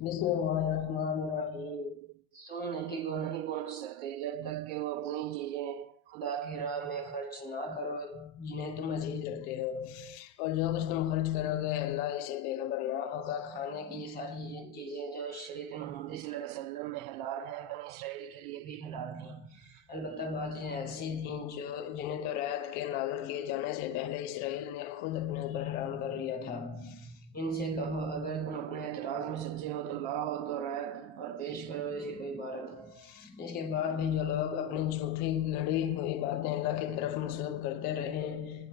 بسم اللہ الرحمن الرحیم۔ تم نیکی کو نہیں پہنچ سکتے جب تک کہ وہ اپنی چیزیں خدا کی راہ میں خرچ نہ کرو جنہیں تم عزیز رکھتے ہو، اور جو کچھ تم خرچ کرو گے اللہ اسے بے خبر نہ ہوگا۔ کھانے کی یہ ساری چیزیں جو شریعت محمدی صلی اللہ علیہ وسلم میں حلال ہیں بنی اسرائیل کے لیے بھی حلال تھیں، البتہ بعض چیزیں ایسی تھیں جنہیں توریت کے نازل کیے جانے سے پہلے اسرائیل نے خود اپنے اوپر حرام کر لیا تھا۔ ان سے کہو اگر تم اپنے اعتراض میں سچے ہو تو لاؤ توریت اور پیش کرو اس کی کوئی عبارت۔ اس کے بعد بھی جو لوگ اپنی جھوٹی گھڑی ہوئی باتیں اللہ کی طرف منسوب کرتے رہے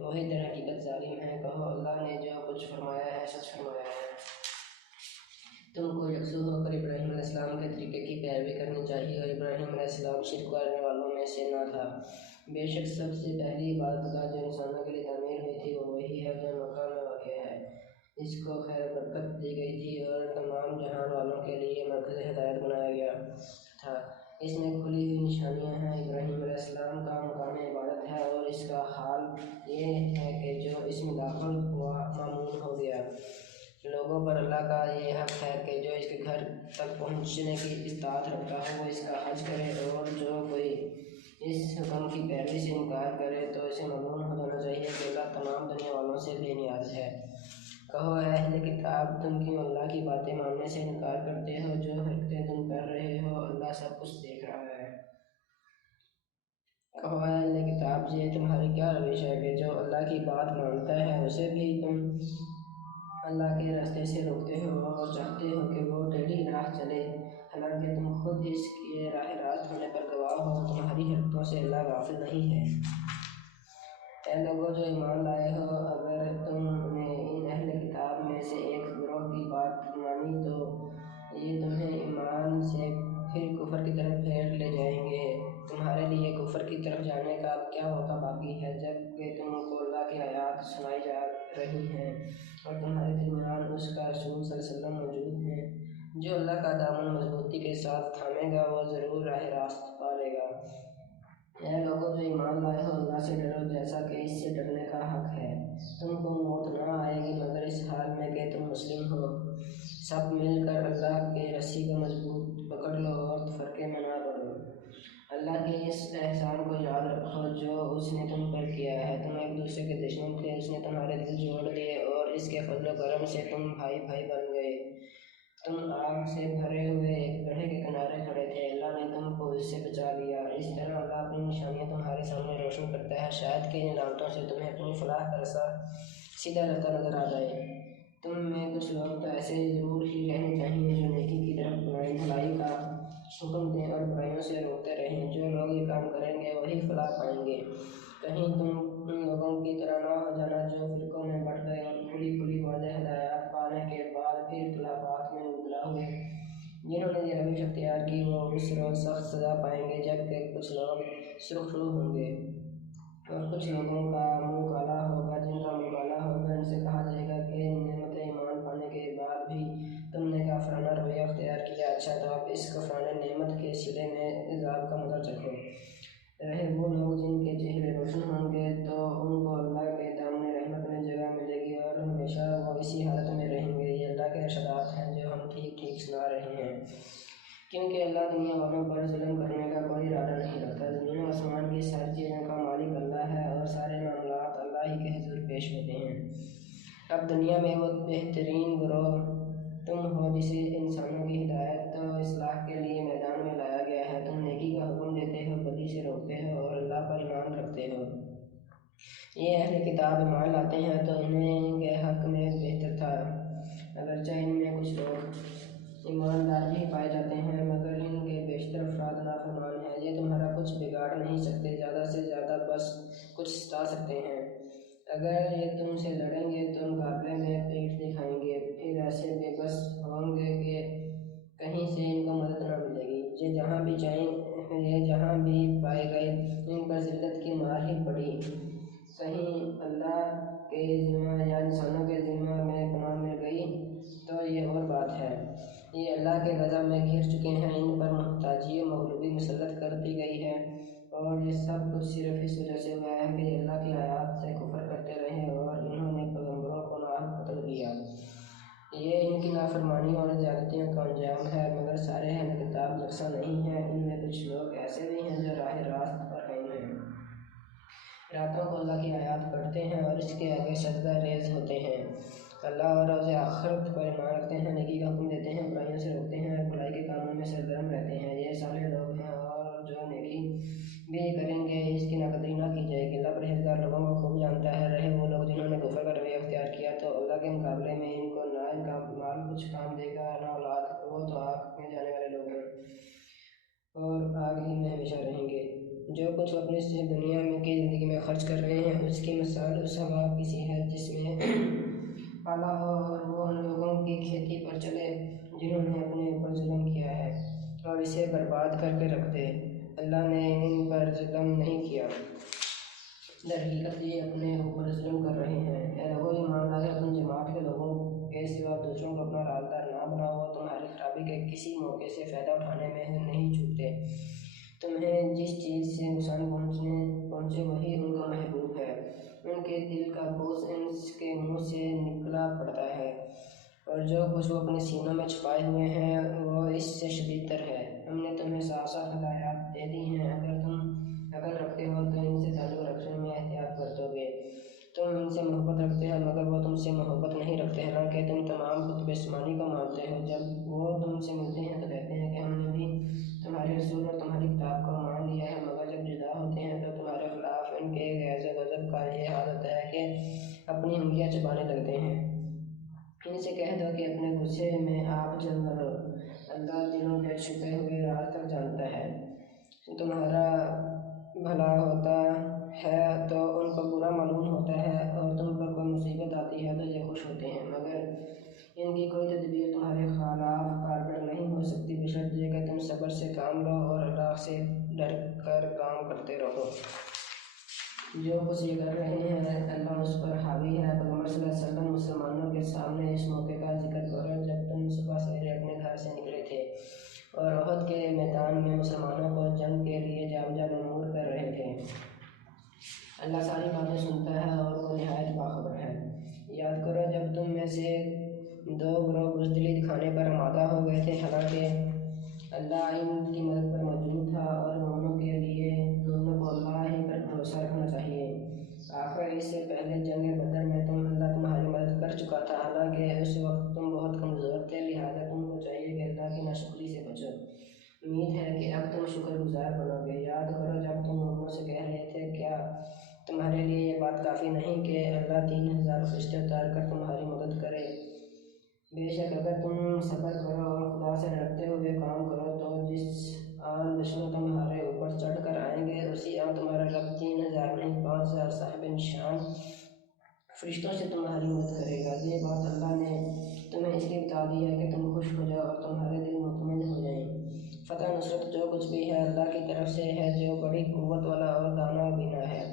وہی در حقیقت ظالم ہیں۔ کہو اللہ نے جو کچھ فرمایا ہے سچ فرمایا ہے۔ تم کو یکسو ہو کر ابراہیم علیہ السلام کے طریقے کی پیروی کرنی چاہیے، اور ابراہیم علیہ السلام شرک کرنے والوں میں سے نہ تھا۔ بے شک سب سے پہلی عبادت گاہ جو انسانوں کے لیے تعمیر ہوئی تھی وہ وہی ہے جو مکہ میں واقع ہے۔ اس کو خیر و برکت دی گئی تھی اور تمام جہان والوں کے لیے مرکز ہدایت بنایا گیا تھا۔ اس میں کھلی ہوئی نشانیاں ہیں۔ ابراہیم علیہ السلام کا مقام عبادت ہے، اور اس کا حال یہ ہے کہ جو اس میں داخل ہوا مامون ہو گیا۔ لوگوں پر اللہ کا یہ حق ہے کہ جو اس کے گھر تک پہنچنے کی استطاعت رکھتا ہو وہ اس کا حج کرے، اور جو کوئی اس حکم کی پیروی سے انکار کرے تو اسے معلوم ہو جانا چاہیے کہ اللہ تمام دنیا والوں سے بے نیاز ہے۔ کہو اے اہل کتاب، تم کیوں اللہ کی باتیں ماننے سے انکار کرتے ہو؟ جو حرکتیں تم کر رہے ہو اللہ سب کچھ دیکھ رہا ہے۔ کہو اے اہل کتاب، یہ تمہاری کیا روش ہے کہ جو اللہ کی بات مانتا ہے اسے بھی تم اللہ کے راستے سے روکتے ہو اور چاہتے ہو کہ وہ ٹیڑھی راہ چلے، حالانکہ تم خود اس کے راہ راست ہونے پر گواہ ہو۔ تمہاری حرکتوں سے اللہ غافل نہیں ہے۔ اے لوگوں جو ایمان لائے ہو، اگر تم نے ان اہل کتاب میں سے ایک گروہ کی بات مانی تو یہ تمہیں ایمان سے پھر کفر کی طرف پھیر لے جائیں گے۔ تمہارے لیے کفر کی طرف جانے کا اب کیا موقع باقی ہے جب کہ تم کو اللہ کی آیات سنائی جا رہی ہیں اور تمہارے درمیان اس کا رسول صلی اللہ علیہ وسلم موجود ہیں۔ جو اللہ کا دامن مضبوطی کے ساتھ تھامے گا وہ ضرور راہ راست پا لے گا۔ اے لوگوں جو ایمان لائے ہو، اللہ سے ڈرو جیسا کہ اس سے ڈرنے کا حق ہے۔ تم کو موت نہ آئے گی مگر اس حال میں کہ تم مسلم ہو۔ سب مل کر اللہ کے رسی کو مضبوط پکڑ لو اور فرقے میں نہ پڑو۔ اللہ کے اس احسان کو یاد رکھو جو اس نے تم پر کیا ہے۔ تم ایک دوسرے کے دشمن تھے، اس نے تمہارے دل جوڑ دیے اور اس کے فضل و کرم سے تم بھائی بھائی بن گئے۔ تم آگ سے بھرے ہوئے ایک گڑھے کے کنارے کھڑے تھے، اللہ نے تم کو اس سے بچا لیا۔ اس طرح اللہ اپنی نشانیاں تمہارے سامنے روشن کرتا ہے، شاید کہ ان علامتوں سے تمہیں اپنی فلاح کا رستہ سیدھا رہتا نظر آ جائے۔ تم میں کچھ لوگ تو ایسے ضرور ہی رہنے چاہیے جو نیکی کی طرف بھلائی کا حکم دیں اور برائیوں سے روکتے رہیں۔ جو لوگ یہ کام کریں گے وہی فلاح پائیں گے۔ کہیں تم ان لوگوں کی طرح نہ ہو جانا جو فرقوں میں بٹ گئے اور کھلی واضح ہدایات پانے کے بعد پھر اختلافات میں مبتلا ہوئے۔ جنہوں نے یہ روش اختیار کی وہ اس روز سخت سزا پائیں گے جب کہ کچھ لوگ سرخ رو ہوں گے اور کچھ لوگوں کا منہ کالا ہوگا۔ جن کا منہ کالا ہوگا ان سے کہا جائے گا کہ نعمت ایمان پانے کے بعد بھی تم نے کافرانہ رویہ اختیار کیا، اچھا تو اب اس کفرانہ نعمت کے صلے میں عذاب کا مزہ چکھو۔ رہے وہ لوگ جن کے چہرے روشن ہوں گے تو ان کو اللہ کے دامن رحمت میں جگہ ملے گی اور ہمیشہ وہ اسی حالت میں رہیں گے۔ یہ اللہ کے ارشادات ہیں جو ہم ٹھیک ٹھیک سنا رہے ہیں، کیونکہ اللہ دنیا والوں پر ظلم کرنے کا کوئی ارادہ نہیں رکھتا۔ زمین و آسمان کی ساری چیزوں کا مالک اللہ ہے اور سارے معاملات اللہ ہی کے حضور پیش ہوتے ہیں۔ اب دنیا میں وہ بہترین گروہ تم ہو جسے انسانوں کی ہدایت و اصلاح کے لیے میدان میں لایا گیا ہے۔ تم نیکی کا حکم دیتے ہو، بدی سے روکتے ہو اور اللہ پر ایمان رکھتے ہو۔ یہ اہل کتاب ایمان لاتے ہیں تو انہیں کے حق میں بہتر تھا، اگرچہ ان میں کچھ لوگ ایماندار بھی پائے جاتے ہیں مگر ان کے بیشتر افراد نافرمان ہیں۔ یہ تمہارا کچھ بگاڑ نہیں سکتے، زیادہ سے زیادہ بس کچھ ستا سکتے ہیں۔ اگر یہ تم سے لڑیں گے تو مقابلے میں پیٹھ دکھائیں گے، پھر ایسے بے بس ہوں گے کہ کہیں سے ان کو مدد نہ ملے گی۔ یہ جہاں بھی پائے گئے ان پر ذلت کی مار ہی پڑی۔ کہیں اللہ کے ذمہ یا انسانوں کے ذمہ میں پناہ مل گئی تو یہ اور بات ہے۔ یہ اللہ کے غضب میں گھر چکے ہیں، ان پر محتاجی و مغلوبی مسلط کر دی گئی ہے، اور یہ سب کچھ صرف اس وجہ سے ہوا ہے کہ یہ اللہ کی آیات سے کفر کرتے رہے اور انہوں نے پیغمبروں کو ناحق قتل کیا۔ یہ ان کی نافرمانی اور زیادتیوں کا انجام سجدہ ریز ہوتے ہیں، اللہ اور روز آخرت پر ایمان رکھتے ہیں، نیکی کا حکم دیتے ہیں، برائیوں سے روکتے ہیں اور بھلائی کے کاموں میں سرگرم رہتے ہیں، یہ صالح لوگ ہیں۔ اور جو نیکی بھی کریں گے اس کی ناقدری نہ کی جائے گی۔ اللہ پرہیزگار لوگوں کو خوب جانتا ہے۔ رہے وہ لوگ جنہوں نے کفر کا رویہ اختیار کیا تو اللہ کے مقابلے میں ان کو نہ ان کا مال کچھ کام دے گا نہ اولاد، وہ تو آگ میں جانے والے لوگ ہیں اور آگ ہی میں ہمیشہ رہیں گے۔ جو کچھ وہ اپنی دنیا کی زندگی میں خرچ کر رہے ہیں اس کی مثال اس ہوا کی سی ہے جس میں پالا ہو، اور وہ ان لوگوں کی کھیتی پر چلے جنہوں نے اپنے اوپر ظلم کیا ہے اور اسے برباد کر کے رکھ دے۔ اللہ نے ان پر ظلم نہیں کیا، در حقیقت یہ اپنے اوپر ظلم کر رہے ہیں۔ اے لوگو ایمان لائے ہو، تم جماعت کے لوگوں کے سوا دوسروں کو اپنا رازدار نہ بناؤ، وہ تمہاری خرابی کے کسی موقع سے فائدہ اٹھانے میں نہیں چوکتے۔ تمہیں جس چیز سے نقصان پہنچے وہی ان کو محبوب ہے، ان کے دل کا بوجھ ان کے منہ سے نکلا پڑتا ہے، اور جو کچھ وہ اپنے سینوں میں چھپائے ہوئے ہیں وہ اس سے شدید تر ہے۔ ہم نے تمہیں صاف صاف ہدایات دے دی ہیں، اگر تم عقل رکھتے ہو تو ان سے تعلق رکھنے میں احتیاط برتو گے۔ تم ان سے محبت رکھتے ہو مگر وہ تم سے محبت نہیں رکھتے، حالانکہ تم تمام کتب آسمانی کو مانتے ہو۔ جب وہ تم سے ملتے ہیں تو کہتے ہیں کہ ہم نے بھی تمہارے رسول اور تمہاری کتاب کو مان لیا ہے، مگر جب جدا ہوتے ہیں تو تمہارے خلاف ان کے غیظ و غضب کا یہ حال ہوتا ہے کہ اپنی انگلیاں چبانے لگتے ہیں۔ ان سے کہہ دو کہ اپنے غصے میں آپ جل نہ لو، اللہ دلوں کے چھپے ہوئے راز تک جانتا ہے۔ تمہارا بھلا ہوتا ہے تو ان کو برا معلوم ہوتا ہے، اور تم پر کوئی مصیبت آتی ہے تو یہ خوش ہوتے ہیں، مگر ان کی کوئی تدبیر تمہارے خلاف کارگر نہیں ہو سکتی، بشرط یہ کہ تم صبر سے کام لو اور اللہ سے ڈر کر کام کرتے رہو۔ جو کچھ یہ کر رہے ہیں اللہ اس پر حاوی ہے۔ پیغمبر صلی اللہ علیہ وسلم مسلمانوں کے سامنے اس موقع کا ذکر کرو جب تم صبح سویرے اپنے گھر سے نکلے تھے اور احد کے میدان میں مسلمانوں کو جنگ کے لیے جا بجا مأمور کر رہے تھے۔ اللہ ساری باتیں سنتا ہے اور وہ نہایت باخبر ہے۔ یاد کرو جب تم میں سے دو گروہ بزدلی دکھانے پر آمادہ ہو گئے تھے، حالانکہ اللہ ان کی مدد پر موجود تھا، اور مومنوں کو اللہ ہی پر بھروسہ رکھنا چاہیے۔ آخر اس سے پہلے جنگ بدر میں اللہ تمہاری مدد کر چکا تھا، حالانکہ اس وقت تم بہت کمزور تھے، لہٰذا تم کو چاہیے کہ اللہ کی ناشکری سے بچو۔ امید ہے کہ اب تم شکر گزار بنو گے۔ یاد کرو جب تم مومنوں سے کہہ رہے تھے کیا تمہارے لیے یہ بات کافی نہیں کہ اللہ 3000 فرشتے اتار کر تمہاری مدد کرے؟ بے شک اگر تم صبر کرو اور خدا سے ڈرتے ہوئے کام کرو تو جس آن دشمن تمہارے اوپر چڑھ کر آئیں گے اسی آن تمہارا رب 3000 نہیں 5000 صاحب نشان فرشتوں سے تمہاری مدد کرے گا۔ یہ بات اللہ نے تمہیں اس لیے بتا دی ہے کہ تم خوش ہو جاؤ اور تمہارے دل مطمئن ہو جائیں۔ فتح نصرت جو کچھ بھی ہے اللہ کی طرف سے ہے، جو بڑی قوت والا اور دانا بینا ہے،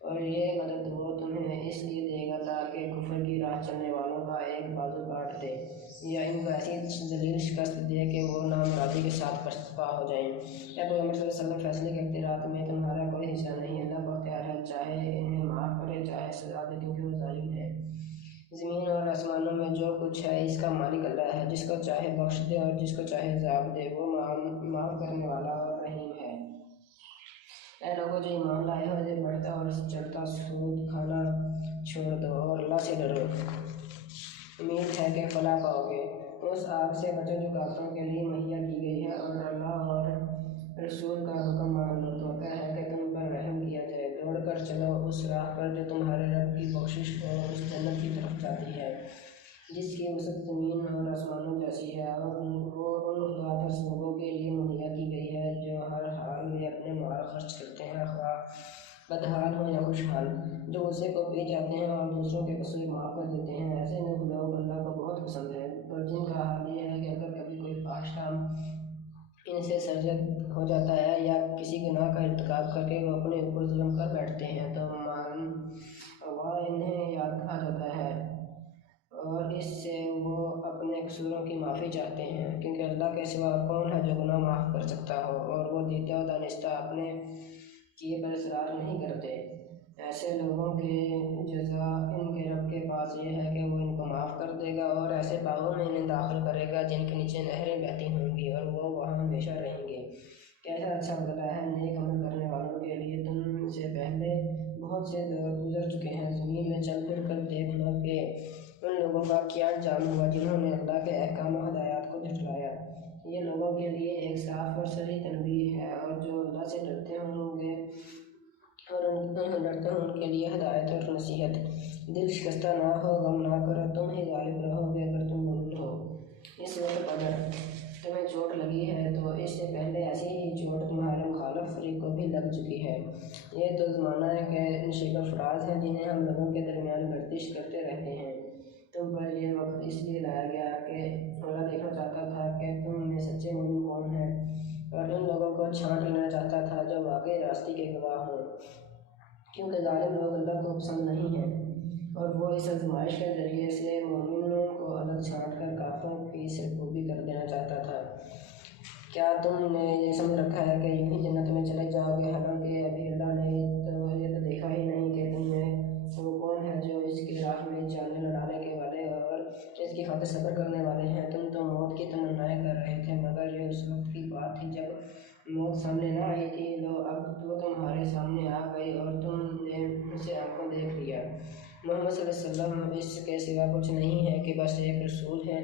اور یہ مدد وہ تمہیں اس لیے دے گا تاکہ کفر کی راہ چلنے والوں کا ایک بازو کاٹ دے یا ان کو ایسی ذلیل شکست دے کہ وہ نامرادی کے ساتھ پسپا ہو جائیں۔ اے پیغمبر صلی اللہ علیہ وسلم، فیصلے کے اختیارات میں تمہارا کوئی حصہ نہیں، اللہ کو اختیار ہے، چاہے انہیں معاف کرے چاہے سزا دے، کیونکہ وہ ظالم ہے۔ زمین اور آسمانوں میں جو کچھ ہے اس کا مالک اللہ ہے، جس کو چاہے بخش دے اور جس کو چاہے عذاب دے، وہ معاف کرنے والا اور رحیم ہے۔ اے لوگو جو ایمان لائے ہو، یہ بڑھتا اور چڑھتا سود کھانا چھوڑ دو اور اللہ سے ڈرو، امید ہے کہ فلاح پاؤ گے۔ اس آگ سے بچو جو کافروں کے لیے مہیا کی گئی ہے، اور اللہ اور رسول کا حکم مان لو تو بہتر ہے کہ تم پر رحم کیا جائے۔ دوڑ کر چلو اس راہ پر جو تمہارے رب کی بخشش اور اس جنت کی طرف جاتی ہے جس کی وسعت زمین اور آسمانوں جیسی ہے، اور وہ ان خدا ترس لوگوں کے لیے مہیا کی گئی ہے جو ہر حال میں اپنے مال خرچ کرتے ہیں، خواہ بدحال ہوں یا خوشحال، جو غصے کو پی جاتے ہیں اور دوسروں کے قصور معاف کر دیتے ہیں۔ ایسے لوگ اللہ کو بہت پسند ہیں، اور جن کا حال یہ ہے کہ اگر کبھی کوئی فحش کام ان سے سرزد ہو جاتا ہے یا کسی گناہ کا ارتکاب کر کے وہ اپنے اوپر ظلم کر بیٹھتے ہیں تو وہ انہیں یاد آ جاتا ہے اور اس سے وہ اپنے قصوروں کی معافی چاہتے ہیں، کیونکہ اللہ کے سوا کون ہے جو گناہ معاف کر سکتا ہو، اور وہ دیتے و دانستہ اپنے کیے پر اصرار نہیں کرتے۔ ایسے لوگوں کی جزا ان کے رب کے پاس یہ ہے کہ وہ ان کو معاف کر دے گا اور ایسے باغوں میں انہیں داخل کرے گا جن کے نیچے نہریں بہتی ہوں گی، اور وہ وہاں ہمیشہ رہیں گے۔ کیسا اچھا بدلہ ہے نیک عمل کرنے والوں کے لیے۔ تم سے پہلے بہت سے دور گزر چکے ہیں، زمین میں چل پھر کر انجام ہوا جنہوں نے اللہ کے احکام و ہدایات کو جھٹلایا۔ یہ لوگوں کے لیے ایک صاف اور صریح تنبیہ ہے، اور جو اللہ سے ڈرتے ہوں گے ان کے لیے ہدایت اور نصیحت۔ دل شکستہ نہ ہو، غم نہ کرو، تم ہی غالب رہو گے اگر تم مومن ہو۔ اس وقت اگر تمہیں چوٹ لگی ہے تو اس سے پہلے ایسی ہی چوٹ تمہارے مخالف فریق کو بھی لگ چکی ہے۔ یہ تو زمانہ کے شیخ افراد ہیں جنہیں ہم لوگوں کے درمیان گردش کرتے رہتے ہیں۔ تم پر یہ وقت اس لیے لایا گیا کہ اللہ دیکھنا چاہتا تھا کہ تم میں سچے مومن کون ہیں، اور ان لوگوں کو چھانٹ لینا چاہتا تھا جو واقعی راستے کے گواہ ہوں، کیونکہ ظالم لوگ اللہ کو پسند نہیں ہیں، اور وہ اس آزمائش کے ذریعے سے مومنوں کو الگ چھانٹ کر کافروں کی سرکوبی کر دینا چاہتا تھا۔ کیا تم نے یہ سمجھ رکھا ہے کہ یوں ہی جنت میں چلے جاؤ گے، حالانکہ ابھی اللہ نے یہ تو دیکھا ہی نہیں کہ وہ کون ہے جو اس کی راہ میں جانیں لڑانے کے والے اور اس کی خاطر صبر کرنے والے ہیں۔ تم تو موت کی تمنائیں کر رہے تھے، مگر یہ اس وقت کی بات تھی جب موت سامنے نہ آئی تھی۔ لو اب وہ تمہارے سامنے آ گئی اور تم نے اسے آنکھوں دیکھ لیا۔ محمد صلی اللہ علیہ وسلم اس کے سوا کچھ نہیں ہے کہ بس ایک رسول ہے۔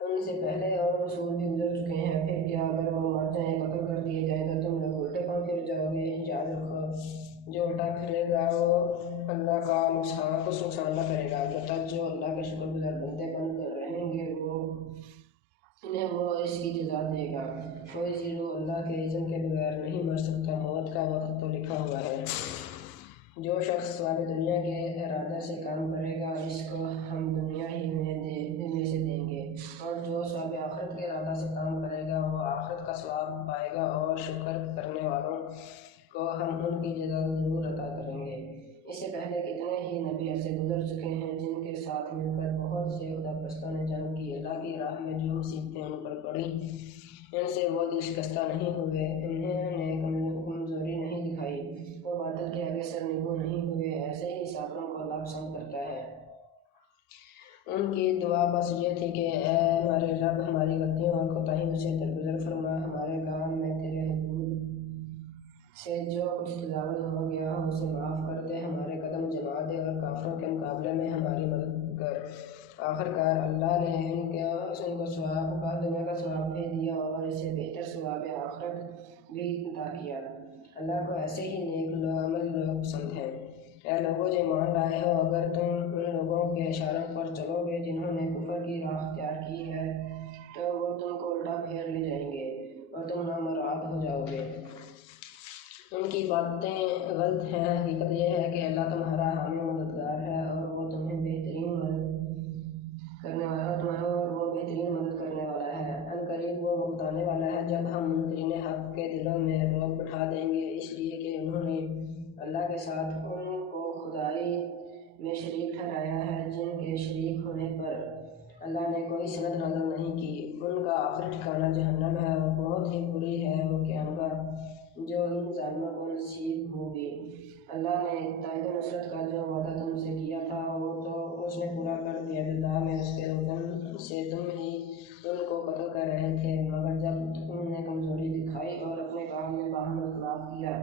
ان سے پہلے اور رسول بھی گزر چکے ہیں، پھر کیا اگر وہ مر جائیں، قتل کر دیے جائیں تو تم لوگ الٹے پاؤں پھر جاؤ گے؟ یاد رکھو، جو الٹا پھرے گا وہ اللہ کا کچھ نقصان نہ کرے گا، البتہ جو اللہ کے شکر گزار بندے بن کر رہیں گے انہیں وہ اس کی جزا دے گا۔ کوئی زیرو اللہ کے اذن کے بغیر نہیں مر سکتا، موت کا وقت تو لکھا ہوا ہے۔ جو شخص ثواب دنیا کے ارادہ سے کام کرے گا اس کو ہم دنیا ہی میں سے دیں گے، اور جو ثواب آخرت کے ارادہ سے کام کرے گا وہ آخرت کا ثواب پائے گا، اور شکر کرنے والوں کو ہم ان کی جزا ضرور عطا کریں گے۔ اس سے پہلے کتنے ہی نبی ایسے گزر چکے ہیں جن کے ساتھ مل کر بہت سے خدا پرستوں نے جنگ کی۔ اللہ کی راہ میں جو مصیبتیں ان پر پڑیں ان سے وہ دل شکستہ نہیں ہوئے، انہوں نے کمزوری نہیں دکھائی، وہ باطل کے آگے سرنگوں نہیں ہوئے۔ ایسے ہی صابروں کو اللہ پسند کرتا ہے۔ ان کی دعا بس یہ تھی کہ اے ہمارے رب، ہماری غلطیوں اور کوتاہیوں سے درگزر فرما، ہمارے کام میں تیرے حدود سے جو کچھ تجاوز ہو گیا ہو اسے معاف کر دے، ہمارے قدم جما دے اور کافروں کے مقابلے میں ہماری مدد کر۔ آخرکار اللہ نے ان کو ثواب دنیا کا ثواب بھی دیا اور اسے بہتر ثواب آخرت بھی عطا کیا۔ اللہ کو ایسے ہی نیک عمل لوگ پسند ہیں۔ اے لوگوں جو ایمان لائے ہو، اگر تم ان لوگوں کے اشاروں پر چلو گے جنہوں نے کفر کی راہ اختیار کی ہے تو وہ تم کو الٹا پھیر لے جائیں گے اور تم نامراد ہو جاؤ گے۔ ان کی باتیں غلط ہیں، حقیقت یہ ہے کہ اللہ تمہارا حامی و مددگار ہے، اور وہ بہترین مدد کرنے والا ہے۔ ان قریب وہ وقت آنے والا ہے جب ہم منکرین حق کے دلوں میں رعب بٹھا دیں گے، اس لیے کہ انہوں نے اللہ کے ساتھ ان کو خدائی میں شریک ٹھہرایا ہے جن کے شریک ہونے پر اللہ نے کوئی سند نازل نہیں کی۔ ان کا آخری ٹھکانہ جہنم ہے اور بہت ہی بری ہے وہ قیامگاہ جو ان ظالموں کو نصیب ہوگی۔ اللہ نے تائید و نصرت کا جو وعدہ تم سے کیا تھا وہ تو اس نے پورا کر دیا۔ ابتدا میں اس کے روزن سے تم ہی ان کو قتل کر رہے تھے، مگر جب تم نے کمزوری دکھائی اور اپنے کام میں باہم اختلاف کیا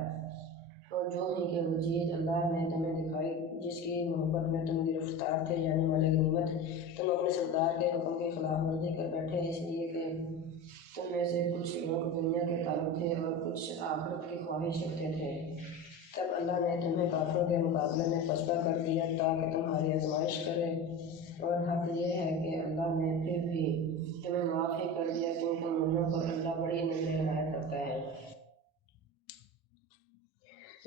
اور جو ہی کہ وہ چیز اللہ نے تمہیں دکھائی جس کی محبت میں تم گرفتار تھے، یعنی مال غنیمت، تم اپنے سردار کے حکم کی خلاف ورزی کر بیٹھے، اس لیے کہ تم میں سے کچھ لوگ دنیا کے طالب تھے اور کچھ آخرت کی خواہش رکھتے تھے۔ تب اللہ نے تمہیں کافروں کے مقابلے میں پسپا کر دیا تاکہ تمہاری آزمائش کرے، اور حق یہ ہے کہ اللہ نے پھر بھی تمہیں معاف ہی کر دیا کیونکہ مومنوں پر اللہ بڑی نظر عنایت رکھتا ہے۔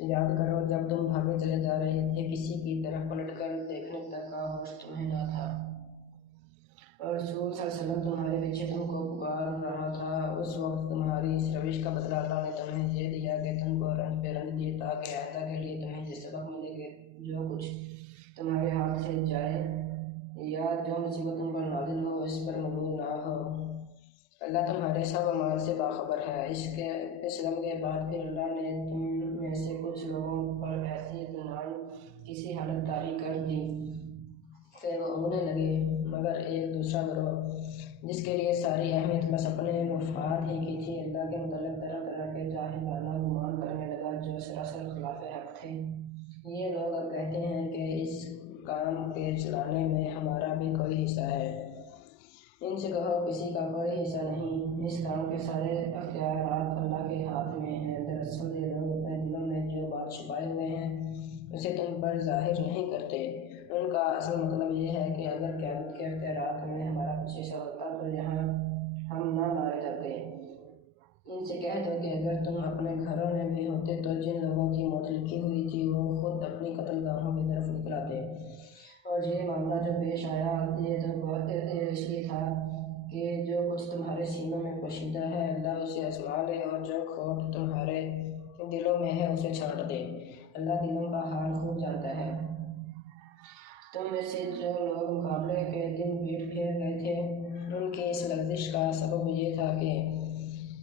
یاد کرو جب تم بھاگے چلے جا رہے تھے، کسی کی طرف پلٹ کر دیکھنے تک کا ہوش تمہیں نہ تھا، اور رسول صلی اللہ علیہ وسلم تمہارے پیچھے تم کو پکار رہا تھا۔ اس وقت تمہاری اس روش کا بدلہ اللہ نے تمہیں یہ دیا کہ تم کو رنج پہ رنج دیے تاکہ آئندہ کے لیے تمہیں یہ سبق ملے کہ جو کچھ تمہارے ہاتھ سے جائے یا جو مصیبت تم پر نازل ہو اس پر مغرور نہ ہو۔ اللہ تمہارے سب اعمال سے باخبر ہے۔ اس غم کے بعد پھر اللہ نے تم میں سے کچھ لوگوں پر ایسی اطمینان کسی حالت طاری کر دی کہ وہ اگنے لگے، مگر ایک دوسرا گروہ جس کے لیے ساری اہمیت بس اپنے مفاد ہی کی تھی، اللہ کے متعلق طرح طرح کے جاہلانہ گمان کرنے لگا جو سراسر خلاف حق تھے۔ یہ لوگ اب کہتے ہیں کہ اس کام کے چلانے میں ہمارا بھی کوئی کسی کا کوئی حصہ نہیں۔ اس کام کے سارے اختیارات اللہ کے ہاتھ میں ہیں۔ دراصل یہ لوگ اپنے دلوں میں جو بات چھپائے ہوئے ہیں اسے تم پر ظاہر نہیں کرتے۔ ان کا اصل مطلب یہ ہے کہ اگر قیامت کے اختیارات میں ہمارا کچھ حصہ ہوتا تو یہاں ہم نہ مارے جاتے۔ ان سے کہہ دو کہ اگر تم اپنے گھروں میں بھی ہوتے تو جن لوگوں کی موت لکھی ہوئی تھی وہ خود اپنی قتل گاہوں کی طرف نکل آتے، اور یہ معاملہ جو پیش آیا یہ تو بہت اس لیے تھا کہ جو کچھ تمہارے سینوں میں پوشیدہ ہے اللہ اسے آزما لے اور جو کھوٹ تمہارے دلوں میں ہے اسے چھانٹ دے۔ اللہ دلوں کا حال خوب جانتا ہے۔ تم میں سے جو لوگ مقابلے کے دن پیٹ پھیر گئے تھے ان کی اس لغزش کا سبب یہ تھا کہ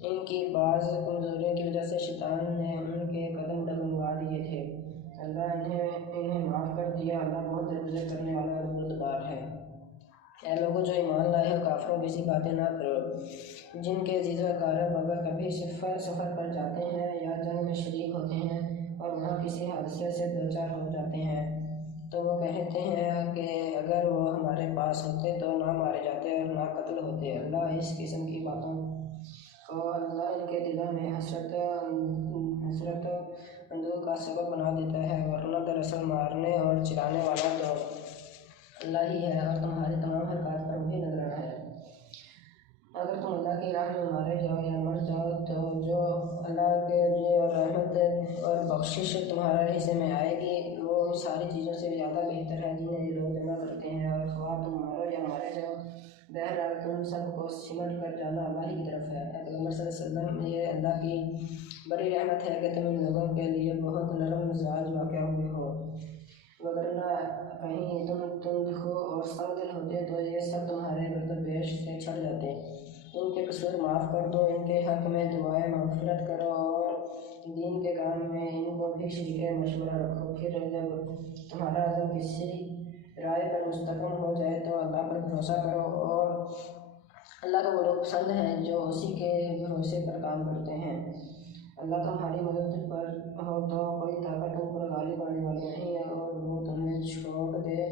ان کی بعض کمزوریوں کی وجہ سے شیطان نے ان کے قدم ڈگمگا دیے تھے۔ اللہ انہیں معاف کر دیا۔ اللہ بہت درگزر کرنے والا اور بردبار ہے۔ اے لوگوں جو ایمان لائے ہو، کافروں کی سی باتیں نہ کرو جن کے عزیز و اقارب اگر کبھی سفر پر جاتے ہیں یا جنگ میں شریک ہوتے ہیں اور وہاں کسی حادثے سے دوچار ہو جاتے ہیں تو وہ کہتے ہیں کہ اگر وہ ہمارے پاس ہوتے تو نہ مارے جاتے اور نہ قتل ہوتے۔ اللہ اس قسم کی باتوں کو اللہ ان کے دلوں میں حسرت و اندوہ کا سبب بنا دیتا ہے، ورنہ دراصل مارنے اور چلانے والا تو اللہ ہی ہے اور تمہاری تمام حرکات پر وہی نگراں ہے۔ اگر تم اللہ کی راہ میں مارے جاؤ یا مر جاؤ تو جو اللہ کے عدل اور رحمت اور بخشش تمہارے حصے میں آئے گی وہ ان ساری چیزوں سے زیادہ بہتر ہے جنہیں یہ لوگ جمع کرتے ہیں، اور خواہ تم مارو یا مارے جاؤ بہرحال تم سب کو سمٹ کر جانا اللہ ہی کی طرف ہے۔ اے پیغمبر صلی اللہ علیہ وسلم، یہ اللہ کی بڑی رحمت ہے کہ تم ان لوگوں کے لیے بہت نرم مزاج واقع ہوئے ہو، وگرنہ کہیں تم تند خو اور سنگ دل ہوتے تو یہ سب تمہارے گرد و پیش سے چھٹ جاتے۔ ان کے قصور معاف کر دو، ان کے حق میں دعائے مغفرت کرو اور دین کے کام میں ان کو بھی شریک مشورہ رکھو۔ پھر جب تمہارا عزم کسی رائے پر مستحکم ہو جائے تو اللہ پر بھروسہ کرو، اور اللہ کو وہ لوگ پسند ہیں جو اسی کے بھروسے پر کام کرتے ہیں۔ اللہ تمہاری مدد پر ہو تو کوئی طاقت تم پر غالب آنے والی نہیں ہے، اور وہ تمہیں چھوڑ دے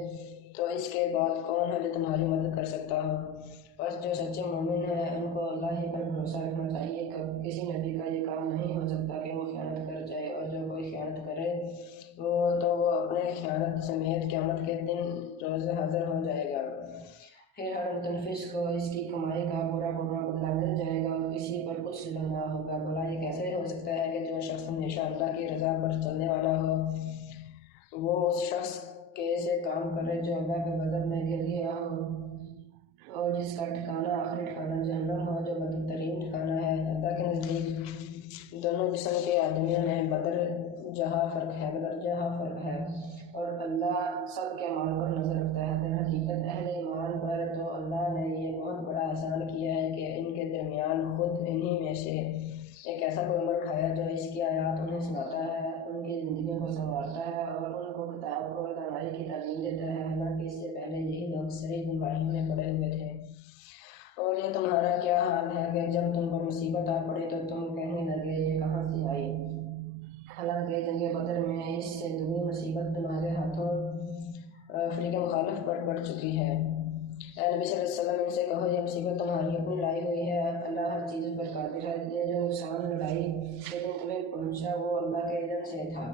تو اس کے بعد کون ہے جو تمہاری مدد کر سکتا ہو؟ بس جو سچے مومن ہیں ان کو اللہ ہی پر بھروسہ رکھنا چاہیے۔ کسی نبی کا یہ کام نہیں ہو سکتا کہ وہ خیانت کر جائے، اور جو کوئی خیانت کرے تو وہ اپنے خیانت سمیت قیامت کے دن روز حاضر ہو جائے گا۔ پھر ہر متنفس کو اس کی کمائی کا پورا بدلہ مل جائے گا اور کسی پر کچھ ظلم نہ ہوگا۔ بھلا یہ کیسے ہو سکتا ہے کہ جو شخص ہمیشہ اللہ کی رضا پر چلنے والا ہو وہ اس شخص کے سے کام کرے جو اللہ کے غضب میں گر گیا ہو اور جس کا ٹھکانہ آخری ٹھکانہ جہنم ہو جو بدترین ٹھکانہ ہے۔ اللہ کے نزدیک دونوں قسم کے آدمیوں میں بدرجہ فرق ہے اور اللہ سب کے اعمال پر نظر رکھتا ہے۔ در حقیقت اہل ایمان پر تو اللہ نے یہ بہت بڑا احسان کیا ہے کہ ان کے درمیان خود انہی میں سے ایک ایسا پیغمبر اٹھایا جو اس کی آیات انہیں سناتا ہے، ان کی زندگیوں کو سنوارتا ہے اور ان کو کتاب اور دانائی کی تعلیم دیتا ہے، حالانکہ اس سے پہلے یہی لوگ سری گمراہیوں میں پڑے ہوئے تھے۔ اور یہ تمہارا کیا حال ہے کہ جب تم پر مصیبت آ پڑی تو تم کہنے لگے یہ کہاں سے آئی، حالانکہ جنگ بدر میں اس سے دگنی مصیبت تمہارے ہاتھوں فریق مخالف پر پڑ چکی ہے۔ اے نبی صلی اللہ علیہ وسلم، ان سے کہو یہ مصیبت تمہاری اپنی لائی ہوئی ہے، اللہ ہر چیز پر قادر ہے۔ یہ جو نقصان لڑائی کے دن تمہیں پہنچا وہ اللہ کے اذن سے تھا،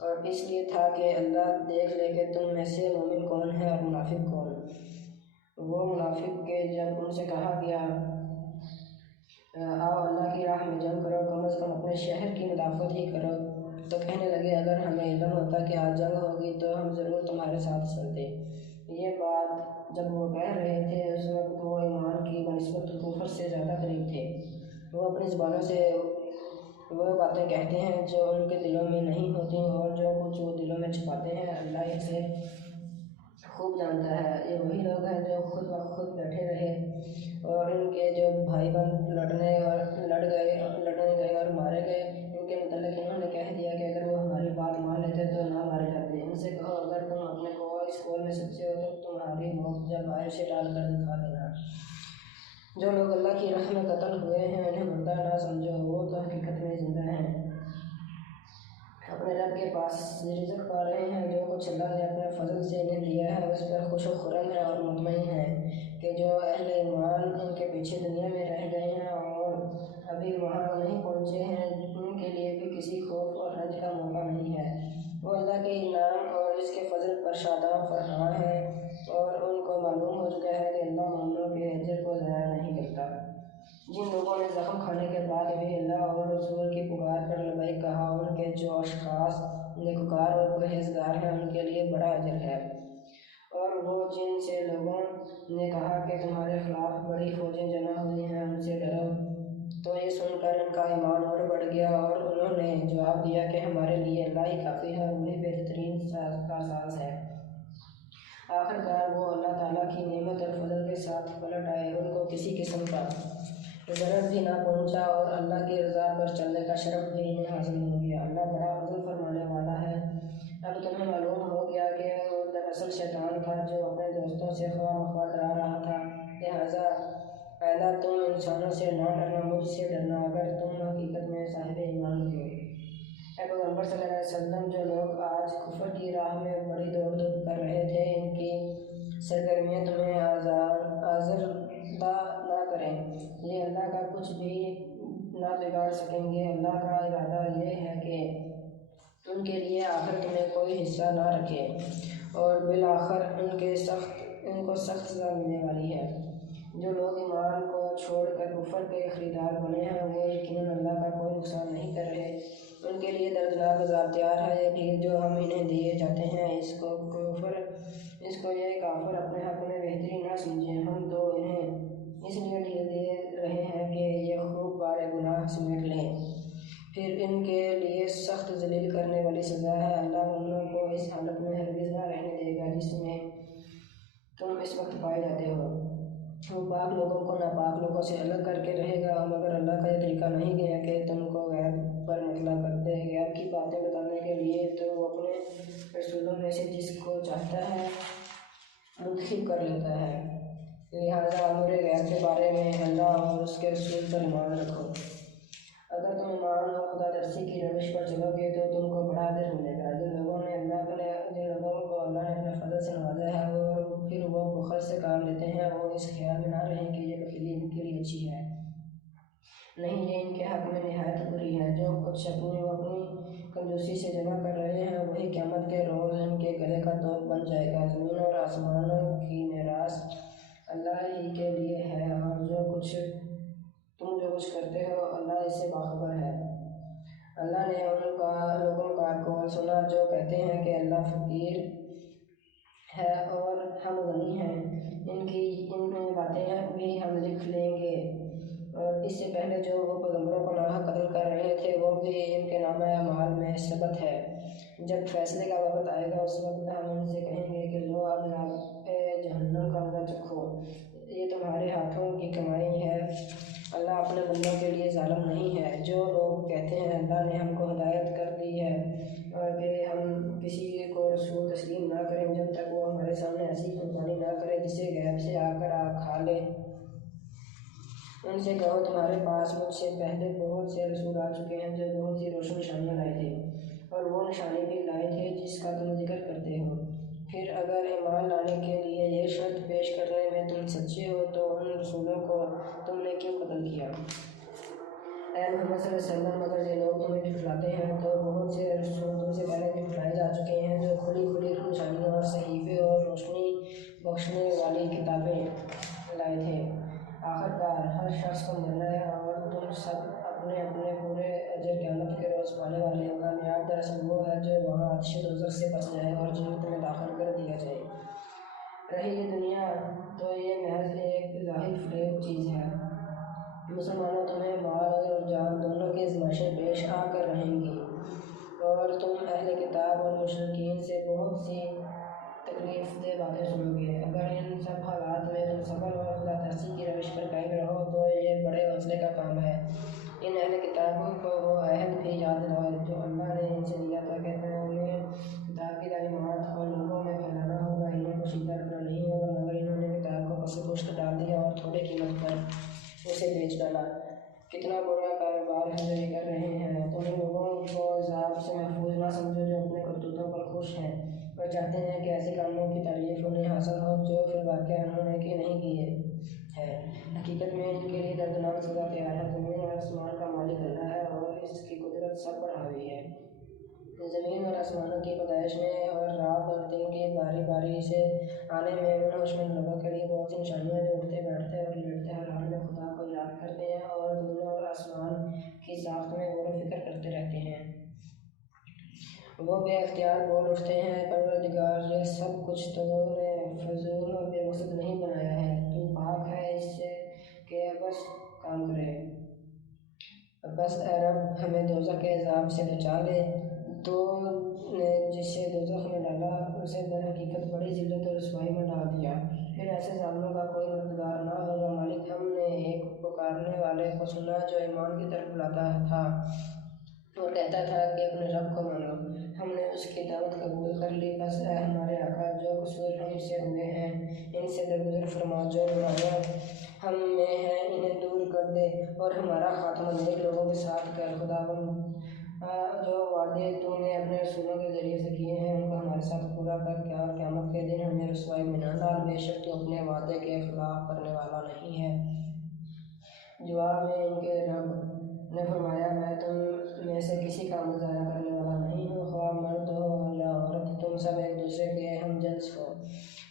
اور اس لیے تھا کہ اللہ دیکھ لے کہ تم میں سے مومن کون ہے اور منافق کون۔ وہ منافق کہ جب ان سے کہا گیا آؤ اللہ کی راہ میں جنگ کرو، کم از کم اپنے شہر کی مدافعت ہی کرو، تو کہنے لگے اگر ہمیں علم ہوتا کہ آج جنگ ہوگی تو ہم ضرور تمہارے ساتھ چلتے۔ یہ بات جب وہ کہہ رہے تھے اس وقت وہ ایمان کی بنسبت کفر سے زیادہ قریب تھے۔ وہ اپنی زبانوں سے وہ باتیں کہتے ہیں جو ان کے دلوں میں نہیں ہوتی، اور جو کچھ وہ دلوں میں چھپاتے ہیں اللہ اسے خوب جانتا ہے۔ یہ وہی لوگ ہیں جو خود بخود بیٹھے رہے اور ان کے جو بھائی بہن لڑنے گئے اور مارے گئے، ان کے متعلق انہوں نے کہہ دیا کہ اگر وہ ہماری بات مان لیتے تو نہ مارے جاتے۔ ان سے کہو اگر تم اپنے کو اس قول میں سچے ہو تو تمہاری موت جب آئے اسے ٹال کر دکھا دینا۔ جو لوگ اللہ کی راہ میں قتل ہوئے ہیں انہیں مردہ نہ سمجھو، وہ تو حقیقت میں زندہ ہیں۔ اپنے رب کے پاس رزق پا رہے ہیں۔ جو کچھ اللہ نے اپنے فضل سے انہیں دیا ہے اس پر خوش و خرم ہے اور مطمئن ہیں کہ جو اہل ایمان ان کے پیچھے دنیا میں رہ گئے ہیں اور ابھی وہاں نہیں پہنچے ہیں، ان کے لیے بھی کسی خوف اور رنج کا موقع نہیں ہے۔ وہ اللہ کے انعام اور اس کے فضل پر شاداں و فرحاں ہیں اور ان کو معلوم ہو چکا ہے کہ اللہ مومنوں کے اجر کو ضائع نہیں کرتا۔ جن لوگوں نے زخم کھانے کے بعد بھی اللہ اور رسول کی پکار پر لبیک کہا، ان کے جو اشخاص نیکوکار اور پرہیزگار ہیں ان کے لیے بڑا اجر ہے۔ اور وہ جن سے لوگوں نے کہا کہ تمہارے خلاف بڑی فوجیں جمع ہوئی ہیں، ان سے ڈرو، تو یہ سن کر ان کا ایمان اور بڑھ گیا اور انہوں نے جواب دیا کہ ہمارے لیے اللہ ہی کافی ہے اور وہی بہترین کارساز ہے۔ آخر کار وہ اللہ تعالیٰ کی نعمت اور فضل کے ساتھ پلٹ آئے، ان کو کسی قسم کا ضرر بھی نہ پہنچا اور اللہ کی رضا پر چلنے کا شرف بھی انہیں حاصل ہو گیا۔ اللہ بڑا فضل فرمانے والا ہے۔ اب تمہیں معلوم ہو گیا کہ وہ دراصل شیطان تھا جو اپنے دوستوں سے خواہ مخواہ ڈرا رہا تھا، لہٰذا آئندہ تم انسانوں سے نہ ڈرنا، مجھ سے ڈرنا اگر تم حقیقت میں صاحب ایمان ہو۔ اے پیغمبر صلی اللہ علیہ وسلم، جو لوگ آج کفر کی راہ میں بڑی دوڑ دھوپ کر رہے تھے، ان کی سرگرمیاں تمہیں آزردہ نہ کریں، یہ اللہ کا کچھ بھی نہ بگاڑ سکیں گے۔ اللہ کا ارادہ یہ ہے کہ ان کے لیے آخرت میں کوئی حصہ نہ رکھے اور بالآخر ان کو سخت سزا ملنے والی ہے۔ جو لوگ ایمان کو چھوڑ کر کفر کے خریدار بنے ہیں، وہ یقیناً اللہ کا کوئی نقصان نہیں کر رہے، ان کے لیے دردناک عذاب تیار ہے۔ یہ ڈھیل جو ہم انہیں دیے جاتے ہیں، اس کو یہ کافر اپنے حق میں بہتری نہ سمجھیں، ہم تو انہیں اس لیے ڈھیل دے رہے ہیں کہ یہ خوب بارے گناہ سمیٹ لیں، پھر ان کے لیے سخت ذلیل کرنے والی سزا ہے۔ اللہ مومنوں کو اس حالت میں ہرگز نہ رہنے دے گا جس میں تم اس وقت پائے جاتے ہو۔ وہ پاک لوگوں کو ناپاک لوگوں سے الگ کر کے رہے گا، مگر اللہ کا یہ طریقہ نہیں ہے کہ تم کو غیب پر مطلع کر دے۔ غیب کی باتیں بتانے کے لیے تو وہ اپنے رسولوں میں سے جس کو چاہتا ہے منتخب کر لیتا ہے، لہٰذا امور غیب کے بارے میں اللہ اور اس کے رسول پر ایمان رکھو۔ اگر تم ایمان اور خدا ترسی کی روش پر چلو گے تو تم کو بڑا اجر ملے گا۔ جن لوگوں کو اللہ نے اپنے فضل سے نوازا ہے اور پھر وہ بخل سے کام لیتے ہیں، وہ اس خیال میں نہ رہیں کہ یہ بخیلی ان کے لیے اچھی ہے، نہیں، یہ ان کے حق میں نہایت بری ہے۔ جو کچھ وہ اپنی کنجوسی سے جمع کر رہے ہیں، وہی قیامت کے روز ان کے گلے کا توق بن جائے گا۔ زمین اور آسمانوں کی میراث اللہ ہی کے لیے ہے اور تم جو کچھ کرتے ہو اللہ اس سے باخبر ہے۔ اللہ نے ان لوگوں کا قول سنا جو کہتے ہیں کہ اللہ فقیر ہے اور ہم غنی ہیں، ان باتیں بھی ہم لکھ لیں گے، اور اس سے پہلے جو وہ پیغمبروں کو ناحق قتل کر رہے تھے وہ بھی ان کے نامہ اعمال میں ثبت ہے۔ جب فیصلے کا وقت آئے گا اس وقت ہم ان سے کہیں گے کہ لو اب عذاب جہنم کا مزہ چکھو، یہ تمہارے ہاتھوں کی کمائی ہے، اللہ اپنے بندوں کے لیے ظالم نہیں ہے۔ جو لوگ کہتے ہیں اللہ نے ہم کو ہدایت کر دی ہے کہ ہم کسی کو رسول تسلیم نہ کریں جب تک وہ ہمارے سامنے ایسی قربانی نہ کرے جسے غیب سے آ کر کھا لے، ان سے کہو تمہارے پاس مجھ سے پہلے بہت سے رسول آ چکے ہیں جو بہت سی روشن نشانیاں لائے تھے، اور وہ نشانی بھی لائے تھے جس کا تم ذکر کرتے ہو۔ پھر اگر ایمان لانے کے لیے یہ شرط پیش کرنے میں تم سچے ہو تو ان رسولوں کو تم نے کیوں قتل کیا؟ اے محمد صلی اللہ علیہ وسلم، اگر یہ لوگ تمہیں جھٹلاتے ہیں تو بہت سے رسول تم سے پہلے جھٹلائے جا چکے ہیں جو کھلی کھلی نشانیاں اور صحیفے اور روشنی بخشنے والی کتابیں لائے تھے۔ آخر کار ہر شخص کو مرنا ہے اور تم سب اپنے اپنے پورے اجر قیامت کے روز پانے والے ہو۔ کامیاب دراصل وہ ہے جو وہاں آتش دوزخ سے بچ جائے اور جنت میں داخل کر دیا جائے۔ رہی یہ دنیا تو یہ محض ایک ظاہر فریب چیز ہے۔ مسلمانوں، تمہیں مال اور جان دونوں کی آزمائشیں پیش آ کر رہیں گی اور تم اہل کتاب اور مشرکین سے بہت سی تکلیف دہ باتیں سنو گے۔ اگر ان سب حالات میں تم صبر اور خدا ترسی کی روش پر قائم رہو تو یہ بڑے حوصلے کا کام ہے۔ ان اہل کتابوں کو وہ عہد بھی یاد دلاؤ جو اللہ نے ان سے لیا تھا کہ تمہیں انہیں کتاب کی تعلیمات کو لوگوں میں پھیلانا ہوگا، انہیں پوشیدہ رکھنا نہیں ہوگا، مگر انہوں نے کتاب کو پس پشت ڈال دیا اور تھوڑے قیمت پر اسے بیچ ڈالا۔ کتنا برا کاروبار ہے جو یہ کر رہے ہیں۔ تم لوگوں کو عذاب سے محفوظ نہ چاہتے ہیں کہ ایسے کاموں کی تعریف انہیں حاصل ہو جو فی الواقع انہوں نے نہیں کیے ہیں۔ حقیقت میں ان کے لیے دردناک سزا تیار ہے۔ زمین اور آسمان کا مالک اللہ ہے اور اس کی قدرت سب پر حاوی ہے۔ زمین اور آسمانوں کی پیدائش میں اور رات اور دن کی باری باری سے آنے میں ان ہوشمند لوگوں کے لیے بہت سی نشانیاں جو اٹھتے بیٹھتے اور لیٹتے ہر حال میں خدا کو یاد کرتے ہیں اور زمین اور آسمان کی ساخت میں غور و فکر کرتے رہتے ہیں۔ وہ بے اختیار بول اٹھتے ہیں، پروردگار، یہ سب کچھ تو نے فضول اور بے مقصد نہیں بنایا ہے، تو پاک ہے اس سے کہ بس کام کرے۔ بس اے رب، ہمیں دوزخ کے عذاب سے بچا لے۔ تو نے جسے دوزخ میں ڈالا اسے در حقیقت بڑی ذلت اور رسوائی میں ڈال دیا، پھر ایسے ظالموں کا کوئی مددگار نہ ہوگا۔ مالک، ہم نے ایک پکارنے والے کو سنا جو ایمان کی طرف بلاتا تھا اور کہتا تھا کہ اپنے رب کو مانو۔ ہم نے اس کی دعوت قبول کر لی۔ بس اے ہمارے آقا، جو قصور ہم سے ہوئے ہیں ان سے درگزر فرما، جو برائیاں ہم میں ہیں انہیں دور کر دے اور ہمارا خاتمہ نیک لوگوں کے ساتھ کر۔ خداوند، جو وعدے تو نے اپنے رسولوں کے ذریعے سے کیے ہیں ان کو ہمارے ساتھ پورا کر اور قیامت کے دن ہمیں رسوائی میں نہ ڈال۔ بے شک تو اپنے وعدے کے خلاف کرنے والا نہیں ہے۔ جواب میں ان کے رب نے فرمایا، میں تم میں سے کسی کا عمل ضائع کرنے والا نہیں ہوں، خواہ مرد ہو یا عورت، تم سب ایک دوسرے کے ہم جنس ہو۔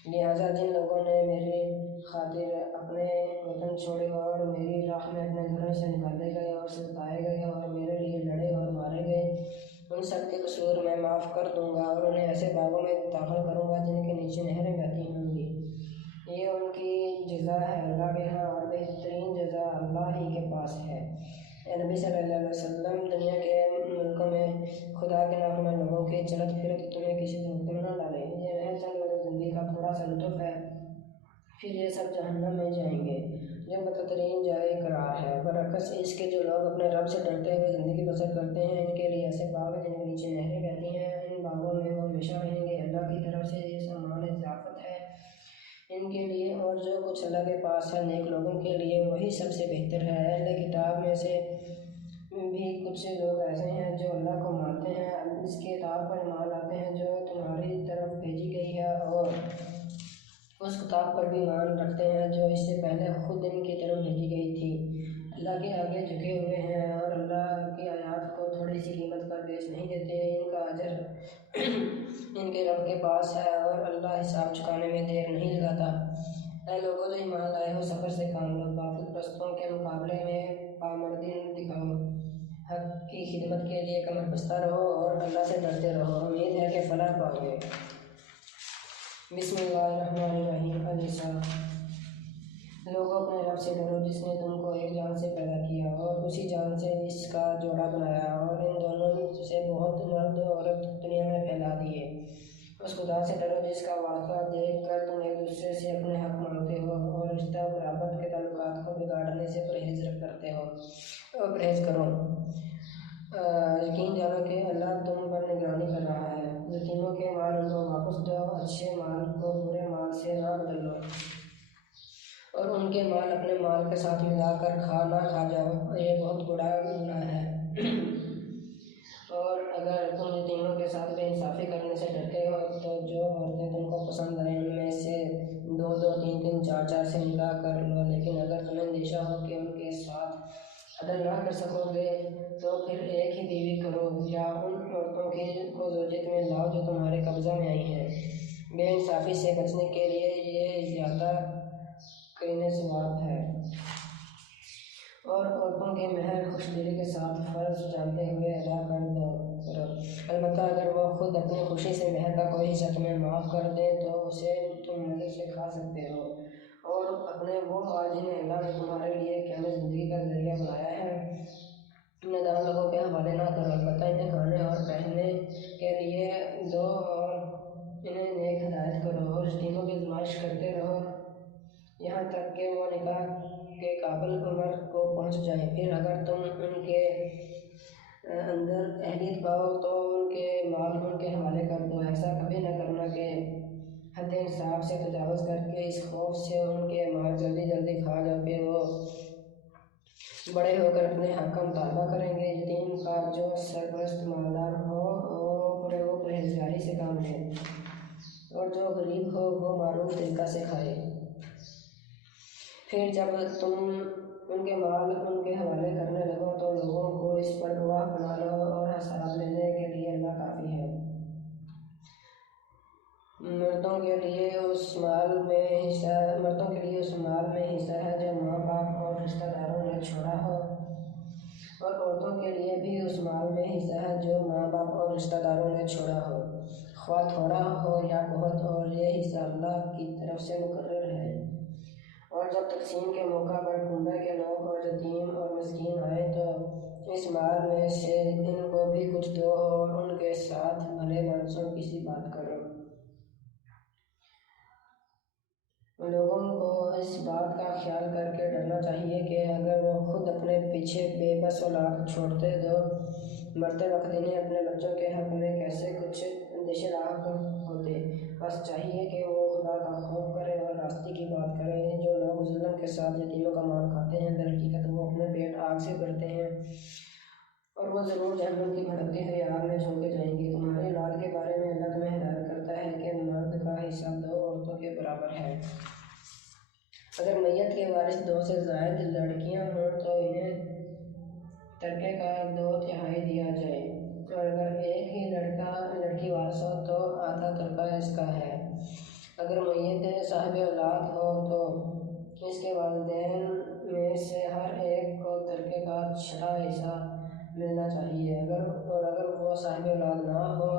لہٰذا جن لوگوں نے میری خاطر اپنے وطن چھوڑے اور میری راہ میں اپنے گھروں سے نکالے گئے اور ستائے گئے اور میرے لیے لڑے اور مارے گئے، ان سب کے قصور میں معاف کر دوں گا اور انہیں ایسے باغوں میں داخل کروں گا جن کے نیچے نہریں بہتی ہوں گی۔ یہ ان کی جزا ہے اللہ کے ہاں، اور بہترین جزا اللہ ہی کے پاس ہے۔ اے نبی صلی اللہ علیہ وسلم، دنیا کے ملکوں میں خدا کے نافرمان لوگوں کی چلت پھرت تمہیں کسی دھوکے میں نہ ڈالے۔ یہ محض چند روزہ زندگی کا تھوڑا سا لطف ہے، پھر یہ سب جہنم میں جائیں گے جو بدترین جائے قرار ہے۔ برعکس اس کے جو لوگ اپنے رب سے ڈرتے ہوئے زندگی بسر کرتے ہیں ان کے لیے ایسے باغ ہیں جن کے نیچے نہریں بہتی ہیں، ان باغوں میں وہ ہمیشہ رہیں گے۔ اللہ کی طرف سے یہ سامان ضیافت ہے ان کے لیے، اور جو کچھ اللہ کے پاس ہے نیک لوگوں کے لیے وہی سب سے بہتر ہے۔ اہل کتاب میں سے بھی کچھ لوگ ایسے ہیں جو اللہ کو مانتے ہیں، اس کتاب پر ایمان لاتے ہیں جو تمہاری طرف بھیجی گئی ہے، اور اس کتاب پر بھی ایمان رکھتے ہیں جو اس سے پہلے خود ان کی طرف بھیجی گئی تھی۔ اللہ کے آگے جھکے ہوئے ہیں اور اللہ کی آیات کو تھوڑی سی قیمت پر بیچ نہیں دیتے۔ ان کا اجر ان کے رب کے پاس ہے اور اللہ حساب چکانے میں دیر نہیں لگاتا۔ اے لوگوں جو ایمان لائے ہو، صبر سے کام لو، باطل پرستوں کے مقابلے میں پامردی نہ دکھاؤ، حق کی خدمت کے لیے کمر بستہ رہو اور اللہ سے ڈرتے رہو، امید ہے کہ فلاح پاؤ گے۔ بسم اللہ الرحمن الرحیم۔ النساء، لوگوں اپنے رب سے ڈرو جس نے تم کو ایک جان سے پیدا کیا اور اسی جان سے اس کا جوڑا بنایا، اور ان دونوں سے بہت مرد و عورت دنیا میں پھیلا دیے۔ اس خدا سے ڈرو جس کا واسطہ دیکھ کر تم ایک دوسرے سے اپنے حق مانگتے ہو اور رشتہ قرابت کے تعلقات کو بگاڑنے سے پرہیز کرتے ہو اور پرہیز کرو۔ یقین جانو کہ اللہ تم پر نگرانی کر رہا ہے۔ یتیموں کے مال ان کو واپس دو، اچھے مال کو برے مال سے نہ بدل لو، اور ان کے مال اپنے مال کے ساتھ ملا کر نہ کھا جاؤ، یہ بہت بڑا گناہ ہے۔ اور اگر تم یتیموں کے ساتھ بے انصافی کرنے سے ڈرتے ہو تو جو عورتیں تم کو پسند آئیں ان میں سے دو دو، تین تین، چار چار سے نکاح کر لو، لیکن اگر تمہیں اندیشہ ہو کہ ان کے ساتھ عدل نہ کر سکو گے تو پھر ایک ہی بیوی کرو، یا ان عورتوں کو زوجیت میں لاؤ جو تمہارے قبضہ میں آئی ہیں۔ بے انصافی سے بچنے کے لیے یہ زیادہ کرنے ثواب ہے۔ اور عورتوں کے مہر خوش دلی کے ساتھ فرض جانتے ہوئے ادا کرو، البتہ اگر وہ خود اپنی خوشی سے مہر کا کوئی حصہ تمہیں معاف کر دیں تو اسے تم مزے سے کھا سکتے ہو، اور اپنے وہ مال جنہیں اللہ نے تمہارے لیے کامل زندگی کا ذریعہ بنایا ہے نادان لوگوں کے حوالے نہ کرو، البتہ انہیں کھانے اور پہننے کے لیے دو اور انہیں نیک ہدایت کرو، اور یتیموں کی آزمائش کرتے رہو یہاں تک کہ وہ نکاح کے قابل عمر کو پہنچ جائیں، پھر اگر تم ان کے اندر اہلیت پاؤ تو ان کے مال ان کے حوالے کر دو۔ ایسا کبھی نہ کرنا کہ حد انصاف سے تجاوز کر کے اس خوف سے ان کے مال جلدی جلدی کھا جاؤ کہ وہ بڑے ہو کر اپنے حق کا مطالبہ کریں گے۔ یتیم کا جو سرپرست مالدار ہو وہ پرہیزگاری سے کام لے۔ اور جو غریب ہو وہ معروف طریقہ سے کھائے۔ پھر جب تم ان کے مال ان کے حوالے کرنے لگو تو لوگوں کو اس پر گواہ بنا لو، اور حساب لینے کے لیے اللہ کافی ہے۔ مردوں کے لیے اس مال میں حصہ ہے جو ماں باپ اور رشتہ داروں نے چھوڑا ہو، اور عورتوں کے لیے بھی اس مال میں حصہ ہے جو ماں باپ اور رشتہ داروں نے چھوڑا ہو، خواہ تھوڑا ہو یا بہت، اور یہ حصہ اللہ کی طرف سے مقرر ہے۔ اور جب تقسیم کے موقع پر کنبے کے لوگ اور یتیم اور مسکین آئیں تو اس مال میں سے ان کو بھی کچھ دو، اور ان کے ساتھ بھلے منصوب کی سی بات کرو۔ لوگوں کو اس بات کا خیال کر کے ڈرنا چاہیے کہ اگر وہ خود اپنے پیچھے بے بس اولاد چھوڑتے تو مرتے وقت انہیں اپنے بچوں کے حق میں کیسے کچھ اندیشے لاحق ہوتے۔ بس چاہیے کہ وہ خدا کا خوف کریں اور راستے کی بات کریں۔ جو لوگ ظلم کے ساتھ یتیموں کا مال کھاتے ہیں درحقیقت وہ اپنے پیٹ آگ سے بھرتے ہیں، اور وہ ضرور جہنم کی بھڑکتی ہوئی آگ میں جھونکے جائیں گے۔ تمہاری اولاد کے بارے میں اللہ تمہیں ہدایت کرتا ہے کہ مرد کا حصہ 2 عورتوں کے برابر ہے۔ اگر میت کے وارث 2 سے زائد لڑکیاں ہوں تو انہیں ترکے کا 2/3 دیا جائے، اور اگر ایک ہی لڑکی وارث ہو تو آدھا ترکہ اس کا ہے۔ اگر میت صاحب اولاد ہو تو اس کے والدین میں سے ہر ایک کو ترکے کا 6واں حصہ ملنا چاہیے۔ اگر وہ صاحب اولاد نہ ہو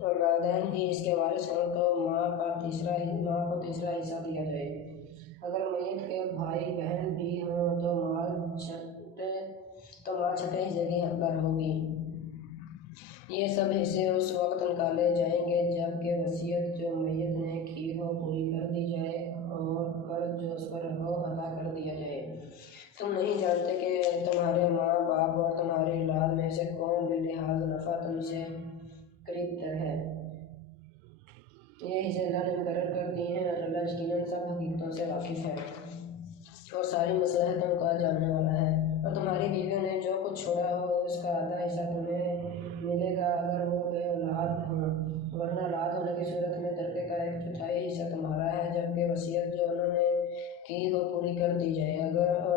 اور والدین ہی اس کے وارث ہوں تو ماں کو تیسرا حصہ دیا جائے۔ اگر میت کے بھائی بہن بھی ہوں تو ماں 6ٹھے حصے کی حقدار ہوگی۔ یہ سب حصے اس وقت نکالے جائیں گے جب کہ وصیت جو میت نے کی ہو پوری کر دی جائے اور قرض جو اس پر ہو ادا کر دیا جائے۔ تم نہیں جانتے کہ تمہارے ماں باپ اور تمہاری اولاد میں سے کون بلحاظ نفع تم سے قریب تر ہے۔ یہ حصے اللہ نے مقرر کر دیے ہیں، اور اللہ یقیناً سب حقیقتوں سے واقف ہے اور ساری مصلحتوں کا جاننے والا ہے۔ اور تمہاری بیویوں نے جو کچھ چھوڑا ہو اس کا آدھا حصہ تمہیں ملے گا اگر وہ بے اولاد ہوں، ورنہ اولاد ہونے کی صورت میں ترکے کا 1/4 حصہ تمہارا ہے جبکہ وصیت جو انہوں نے کی ہو پوری کر دی جائے، اور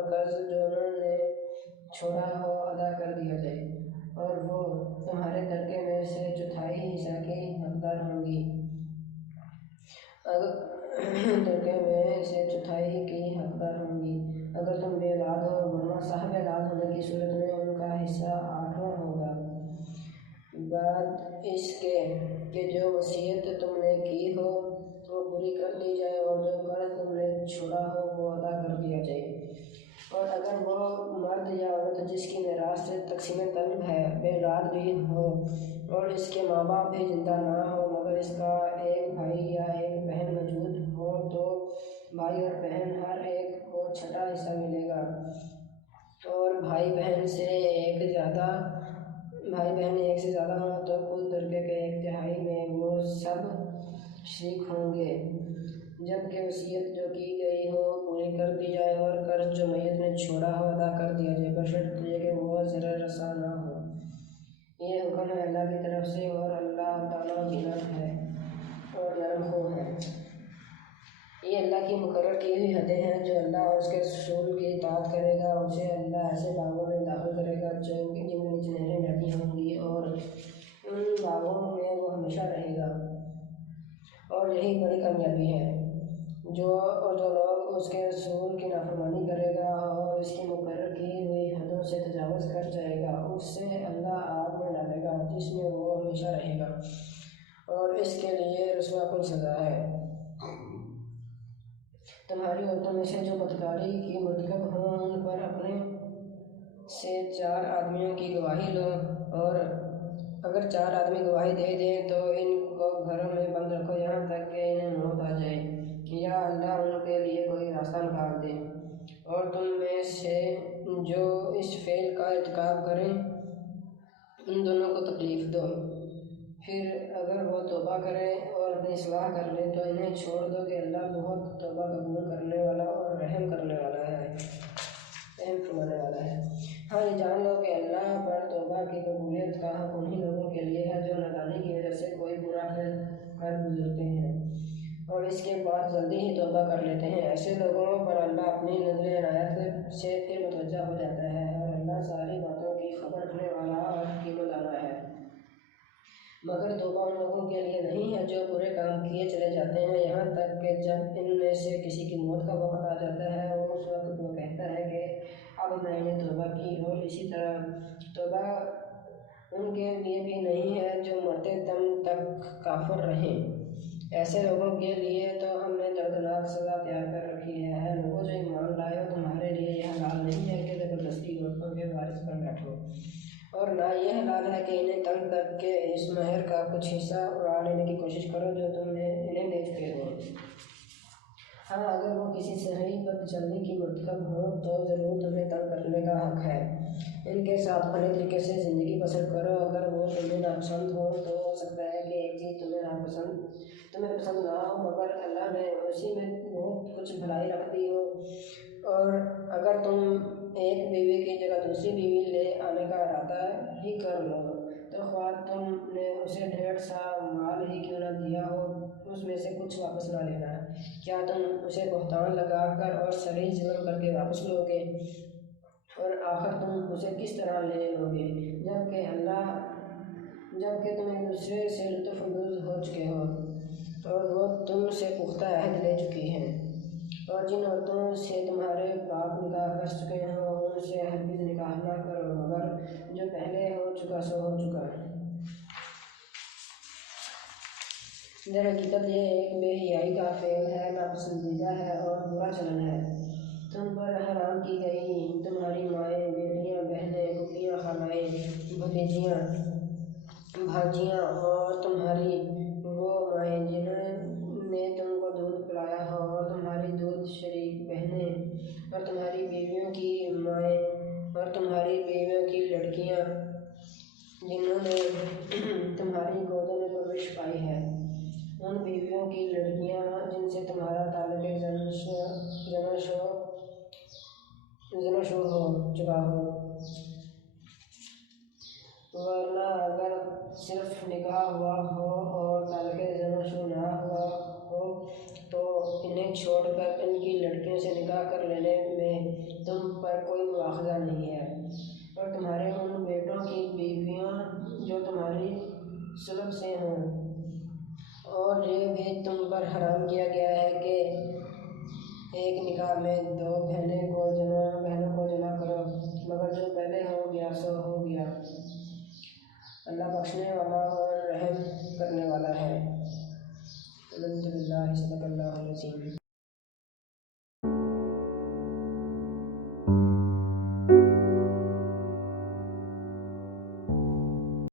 قرض جو انہوں نے چھوڑا ہو ادا کر دیا جائے، اور وہ تمہارے ترکے میں سے 1/4 حصہ کی حقدار ہوں گی۔ اگر تم بے اولاد ہو، ورنہ صاحب اولاد ہونے کی صورت میں ان کا حصہ 8واں ہوگا، بعد اس کے کہ جو وصیت تم نے کی ہو وہ پوری کر دی جائے اور جو قرض تم نے چھوڑا ہو وہ ادا کر دیا جائے۔ اور اگر وہ مرد یا عورت جس کی میراث سے تقسیم طلب ہے بے اولاد بھی ہو اور اس کے ماں باپ بھی زندہ نہ ہو مگر اس کا ایک بھائی یا ایک بہن موجود ہو تو بھائی اور بہن ہر ایک کو 6واں حصہ ملے گا، اور بھائی بہن ایک سے زیادہ ہوں تو کل ترکے کے 1/3 میں وہ سب شریک ہوں گے، جبکہ وصیت جو کی گئی ہو پوری کر دی جائے اور قرض جو میت نے چھوڑا ہو ادا کر دیا جائے، بشرط یہ کہ وہ ضرر رساں نہ ہو۔ یہ حکم ہے اللہ کی طرف سے، اور اللہ تعالیٰ بینام ہے اور نرم خو ہے۔ یہ اللہ کی مقرر کی ہوئی حدیں ہیں۔ جو اللہ اور اس کے رسول کی اطاعت کرے گا اسے اللہ ایسے باغوں میں داخل کرے گا جن کے نیچے نہریں بہتی ہوں گی، اور ان باغوں میں وہ ہمیشہ رہے گا، اور یہی بڑی کامیابی ہے۔ جو لوگ اس کے رسول کی نافرمانی کرے گا اور اس کی مقرر کی ہوئی حدوں سے تجاوز کر جائے گا اسے اللہ آگ میں ڈالے گا جس میں وہ ہمیشہ رہے گا، اور اس کے لیے رسوا کن سزا ہے۔ تمہاری عورتوں میں سے جو بدکاری کی مرتکب ہوں ان پر اپنے سے 4 آدمیوں کی گواہی لو، اور اگر 4 آدمی گواہی دے دیں تو ان کو گھروں میں بند رکھو یہاں تک کہ انہیں موت آ جائے یا اللہ ان کے لیے کوئی راستہ نکال دے۔ اور تم میں سے جو اس فعل کا ارتکاب کریں ان دونوں کو تکلیف دو، پھر اگر وہ توبہ کریں اور اپنی اصلاح کر لیں تو انہیں چھوڑ دو کہ اللہ بہت توبہ قبول کرنے والا اور رحم فرمانے والا ہے۔ ہاں یہ جان لو کہ اللہ پر توبہ کی قبولیت کا حق انہی لوگوں کے لیے ہے جو نادانی کی وجہ سے کوئی برا کر گزرتے ہیں۔ اور اس کے بعد جلدی ہی توبہ کر لیتے ہیں۔ ایسے لوگوں پر اللہ اپنی نظر عنایت سے پھر متوجہ ہو جاتا ہے، اور اللہ ساری باتوں کی خبر رکھنے والا اور حکیم دانا ہے۔ مگر توبہ ان لوگوں کے لیے نہیں ہے جو برے کام کیے چلے جاتے ہیں، یہاں تک کہ جب ان میں سے کسی کی موت کا وقت آ جاتا ہے، اس وقت وہ کہتا ہے کہ اب میں نے توبہ کی۔ اور اسی طرح توبہ ان کے لیے بھی نہیں ہے جو مرتے دم تک کافر رہیں۔ ایسے لوگوں کے لیے تو ہم نے دردناک سزا تیار کر رکھی ہے۔ اے لوگوں جو ایمان لائے ہو، تمہارے لیے یہ حلال نہیں ہے کہ زبردستی عورتوں کے وارث بن بیٹھو، اور نہ یہ حلال ہے کہ انہیں تنگ کر کے اس مہر کا کچھ حصہ اڑا لینے کی کوشش کرو جو تم نے انہیں دے چکے ہو۔ ہاں، اگر وہ کسی صحیح بد چلنی کی مرتکب ہوں تو ضرور تمہیں تنگ کرنے کا حق ہے۔ ان کے ساتھ بھلے طریقے سے زندگی بسر کرو۔ اگر وہ تمہیں ناپسند ہوں تو ہو سکتا ہے کہ ایک چیز تمہیں پسند نہ ہو، مگر اللہ نے اسی میں بہت کچھ بھلائی رکھ دی ہو، اور اگر تم ایک بیوی کی جگہ دوسری بیوی لے آنے کا ارادہ ہی کر لو تو خواہ تم نے اسے ڈھیر سا مال ہی کیوں نہ دیا ہو، اس میں سے کچھ واپس نہ لینا۔ کیا تم اسے بہتان لگا کر اور صریح ظلم کر کے واپس لو گے؟ اور آخر تم اسے کس طرح لے لو گے جبکہ تم ایک دوسرے سے لطف اندوز ہو چکے ہو اور وہ تم سے پختہ عہد لے چکی ہیں؟ اور جن عورتوں سے تمہارے باپ نکاح کر چکے ہوں ان سے ہرگز نکاح نہ کرو، مگر جو پہلے ہو چکا سو ہو چکا۔ در حقیقت یہ ایک بے حیائی کا فعل ہے، ناپسندیدہ ہے اور برا چلن ہے۔ تم پر حرام کی گئی تمہاری مائیں، بیٹیاں، بہنیں، پھوپھیاں، خالائیں، بھتیجیاں، بھانجیاں، اور تمہاری وہ مائیں جنہوں نے تم کو دودھ پلایا ہو، اور تمہاری دودھ شریک بہنیں، اور تمہاری بیویوں کی مائیں، اور تمہاری بیویوں کی لڑکیاں جنہوں نے تمہاری گودوں میں پرورش پائی ہے، ان بیویوں کی لڑکیاں جن سے تمہارا تعلق زناشو ہو چکا ہو، ورنہ اگر صرف نکاح ہوا ہو اور تعلق زناشو نہ ہوا ہو تو انہیں چھوڑ کر ان کی لڑکیوں سے نکاح کر لینے میں تم پر کوئی مواخذہ نہیں ہے۔ اور تمہارے ان بیٹوں کی بیویاں جو تمہاری صلب سے ہوں، اور یہ بھی تم پر حرام کیا گیا ہے کہ ایک نکاح میں دو بہنیں